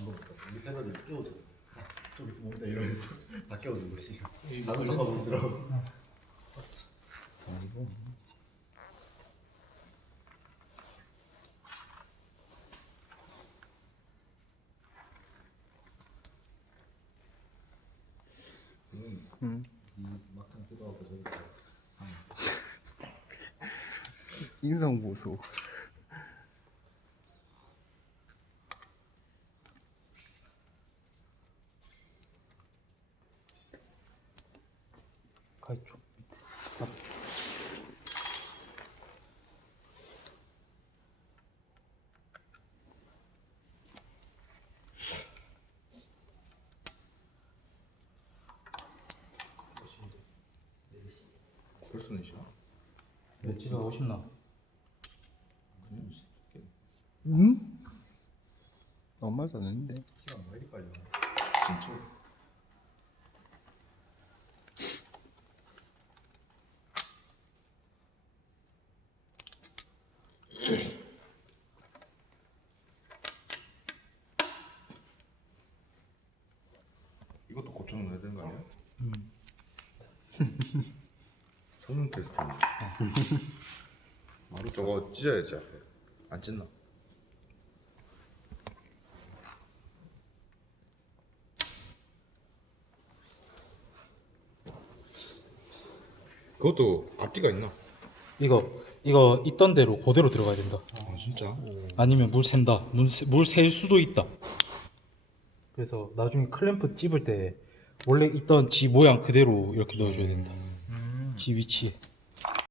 방금부터 우리 새벽에 깨워줘. 저기 있으면 온다 이러면서 다 깨워주고 씨. 이 나도 나가고 있더라고. 아니고 음. 이 막창 저기. 인성 보소. 가있죠 벌써 4시야? 네, 집에 가고 싶나? 그냥 응? 말도 안 했는데. 시간 빨리 와? 진짜 이것도 고쳐 넣어야 되는 거 아니야? 음. 성능 테스트 바로 저거 찢어야지 앞에 안 찢나? 그것도 앞뒤가 있나? 이거 이거 있던 대로 그대로 들어가야 된다 아 진짜? 아니면 물 샌다 물셀 수도 있다 그래서 나중에 클램프 찝을 때 원래 있던 지 모양 그대로 이렇게 넣어줘야 된다. 지 위치에